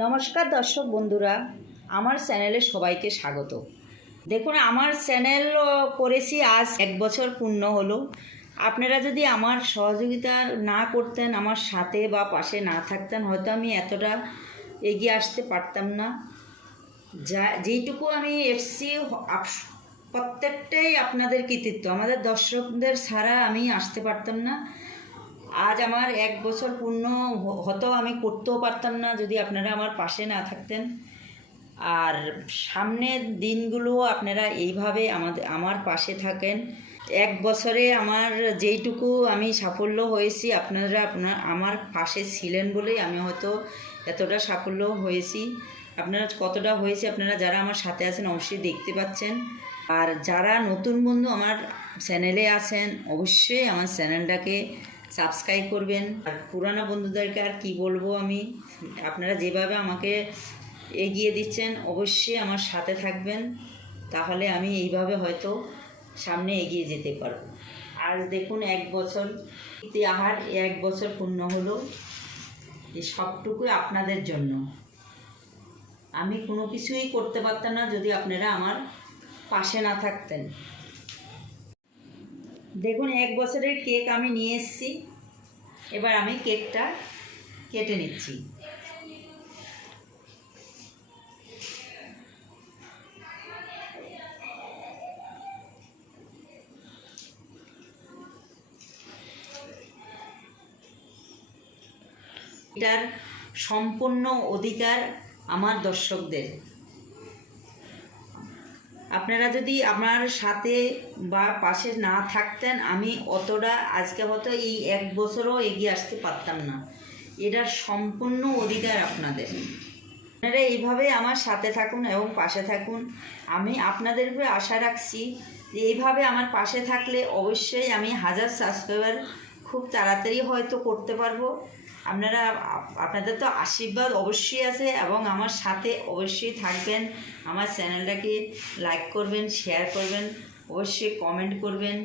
নমস্কার দর্শক বন্ধুরা, আমার চ্যানেলে সবাইকে স্বাগত। দেখুন, আমার চ্যানেল করেছি আজ 1 বছর পূর্ণ হলো। আপনারা যদি আমার সহযোগিতা না করতেন, আমার সাথে বা পাশে না থাকতেন, হয়তো আমি এতটা এগিয়ে আসতে পারতাম না। যেইটুকু আমি এসছি প্রত্যেকটাই আপনাদের কৃতিত্ব। আমাদের দর্শকদের ছাড়া আমি আসতে পারতাম না। আজ আমার 1 বছর পূর্ণ হতো, আমি করতেও পারতাম না যদি আপনারা আমার পাশে না থাকতেন। আর সামনের দিনগুলো আপনারা এইভাবে আমার পাশে থাকেন। 1 বছরে আমার যেইটুকু আমি সাফল্য হয়েছি, আপনারা আমার পাশে ছিলেন বলেই আমি হয়তো এতটা সাফল্য হয়েছি। আপনারা কতটা হয়েছে, আপনারা যারা আমার সাথে আছেন অবশ্যই দেখতে পাচ্ছেন। আর যারা নতুন বন্ধু আমার চ্যানেলে আছেন, অবশ্যই আমার চ্যানেলটাকে সাবস্ক্রাইব করবেন। আর পুরানো বন্ধুদেরকে আর কি বলবো, আমি আপনারা যেভাবে আমাকে এগিয়ে দিচ্ছেন অবশ্যই আমার সাথে থাকবেন, তাহলে আমি এইভাবে হয়তো সামনে এগিয়ে যেতে পারবো। আজ দেখুন 1 বছর ইতিহার 1 বছর পূর্ণ হলো। এই সবটুকুই আপনাদের জন্য। আমি কোনো কিছুই করতে পারতাম না যদি আপনারা আমার পাশে না থাকতেন। দেখুন, 1 বছরের কেক আমি নিয়ে এসেছি। এবার আমি কেকটা কেটে নিচ্ছি। এটার সম্পূর্ণ অধিকার আমার দর্শকদের। আপনারা যদি আমার সাথে বা পাশে না থাকতেন, আমি অতটা আজকে হয়তো এই 1 বছরও এগিয়ে আসতে পারতাম না। এটার সম্পূর্ণ অধিকার আপনাদের। আপনারা এইভাবে আমার সাথে থাকুন এবং পাশে থাকুন। আমি আপনাদের উপরে আশা রাখছি যে এইভাবে আমার পাশে থাকলে অবশ্যই আমি 1000 সাবস্ক্রাইবার খুব তাড়াতাড়ি হয়তো করতে পারবো। আপনাদের তো আশীর্বাদ অবশ্যই আছে এবং আমার সাথে অবশ্যই থাকবেন। আমার চ্যানেলটাকে লাইক করবেন, শেয়ার করবেন, অবশ্যই কমেন্ট করবেন।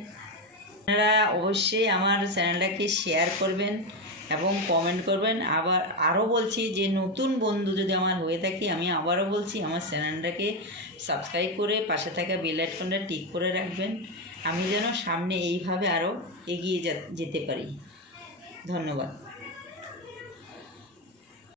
আপনারা অবশ্যই আমার চ্যানেলটাকে শেয়ার করবেন এবং কমেন্ট করবেন। আবার আরও বলছি যে নতুন বন্ধু যদি আমার হয়ে থাকে, আমি আবারও বলছি আমার চ্যানেলটাকে সাবস্ক্রাইব করে পাশে থাকা বেল আইকনটা টিক করে রাখবেন, আমি যেন সামনে এইভাবে আরও এগিয়ে যেতে পারি। ধন্যবাদ।